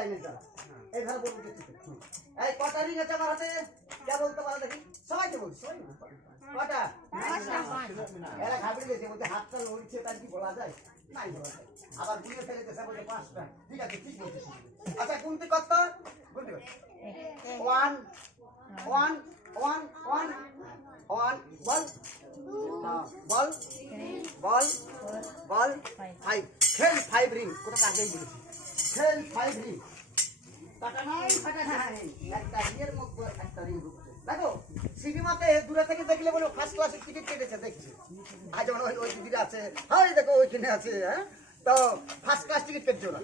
লাইনের যারা এইভাবে বলতে দেখতে এই কটা রিং আছে আমার হাতে কে বলতে পারো দেখি সবাইকে বলছি কটা এরা ঘাবড়ে গেছে বলতে হাতটা নড়ছে তার কি বলা যায় নাই বলা যায় আবার গুনে ফেলে দেশে বলে 5টা ঠিক আছে ঠিক বলছিস আচ্ছা গুনতে কত গুনতে 1 1 1 1 1 বল বল বল বল 5 খেল 5 রিং কোথা আগেই বলেছি খেল 5 রিং কাটা নাই একটা রিংয়ের মধ্যে একটা রিং ঢুকছে দেখো সিনেমাতে দূরে থেকে দেখলে বলে ফার্স্ট ক্লাসের টিকিট কেটেছে দেখছি আজ যেমন ওই দিদিরা আছে হাই দেখো ওইখানে আছে হ্যাঁ তো ফার্স্ট ক্লাস টিকিট কেটেছে ওরা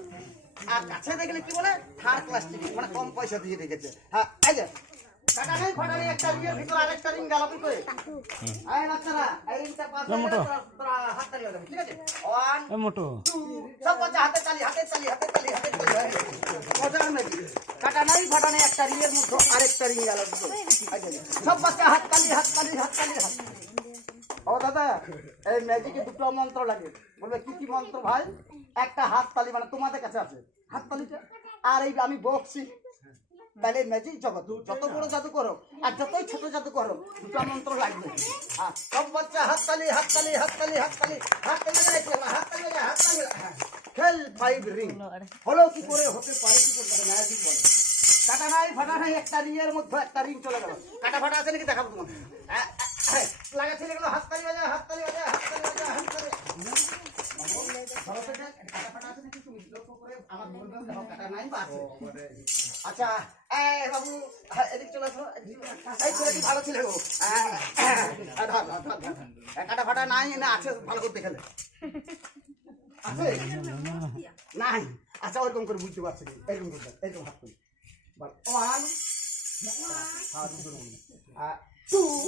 আর কাছে দেখলে কি বলে থার্ড ক্লাস টিকিট মানে কম পয়সা দিয়ে রেখেছে হ্যাঁ এই যে কাটা নাই ফাটা নাই একটা রিংয়ের ভিতর আরেকটা রিং গেল কি করে আয় বাচ্চারা এই রিংটা পাস হয়ে গেল তোরা হাত তালি হবে ঠিক আছে 1 মোটো 2 সব বাচ্চা হাতে তালি মজা নাকি কাটা নাই ফাটা নাই একটা রিংয়ের মধ্যে আরেকটা রিং গেল সব বাচ্চা হাত তালি ও দাদা এই ম্যাজিকে দুটো মন্ত্র লাগে বলবে কি কি মন্ত্র ভাই একটা হাত তালি মানে তোমাদের কাছে আছে হাত তালিটা আর এই আমি বকছি তাহলে ম্যাজিক জগৎ যত বড় জাদু করো আর যতই ছোট জাদু করো দুটো মন্ত্র লাগবে সব বাচ্চা হাত তালি খেল 5 রিং হলো কি করে হতে পারে কি করতে ম্যাজিক বলে কাটা নাই ফাটা নাই একটা রিংয়ের মধ্যে একটা রিং চলে গেল কাটা ফাটা আছে নাকি দেখাবো তোমাকে লাগাচ্ছিলে গেল হাত তালি বাজা আচ্ছা বাবু এদিক চলে আসো এই ছেলেটি ভালো ছিল গো কাটা ফাটা নাই না আছে ভালো করতে খেলে আছে নাই আচ্ছা ওরকম করে বুঝতে পারছি এরকম করতে এরকম হাত করি 1 2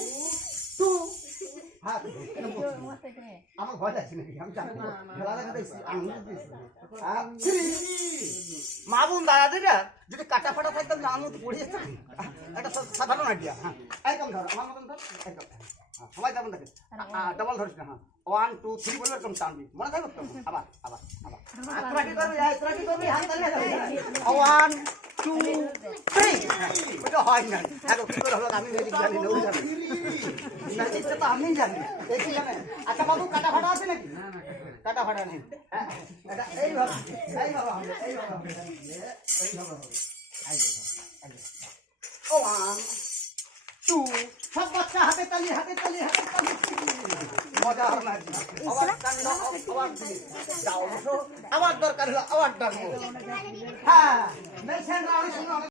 আমার ভয় আছে নাকি আমি জানি না খেলা দেখা দেখছি মা বোন দাদাদেরা যদি কাটা ফাটা থাকতাম না আমি তো পড়ে যেতাম একটা সাধারণ আইডিয়া হ্যাঁ একদম ধর আমার মতন ধর একদম সবাই তেমন থাকে ডবল ধরিস না হ্যাঁ 1 2 3 বলে এরকম টানবি মনে থাকবে তো আবার তোরা কি করবি হাত তালি 1 2 3 ওটা হয় না হ্যাঁ কি করে হলো আমি ম্যাজিক জানি না ওই জানি ম্যাজিকটা তো আমি জানি দেখি জানে আচ্ছা বাবু কাটা ফাটা আছে নাকি কাটা ফাটা নেই এটা এইভাবে ও 1 2 সব বাচ্চা হাতে তালি মজা হবে না আবার দরকার হলো আবার ডাকবো হ্যাঁ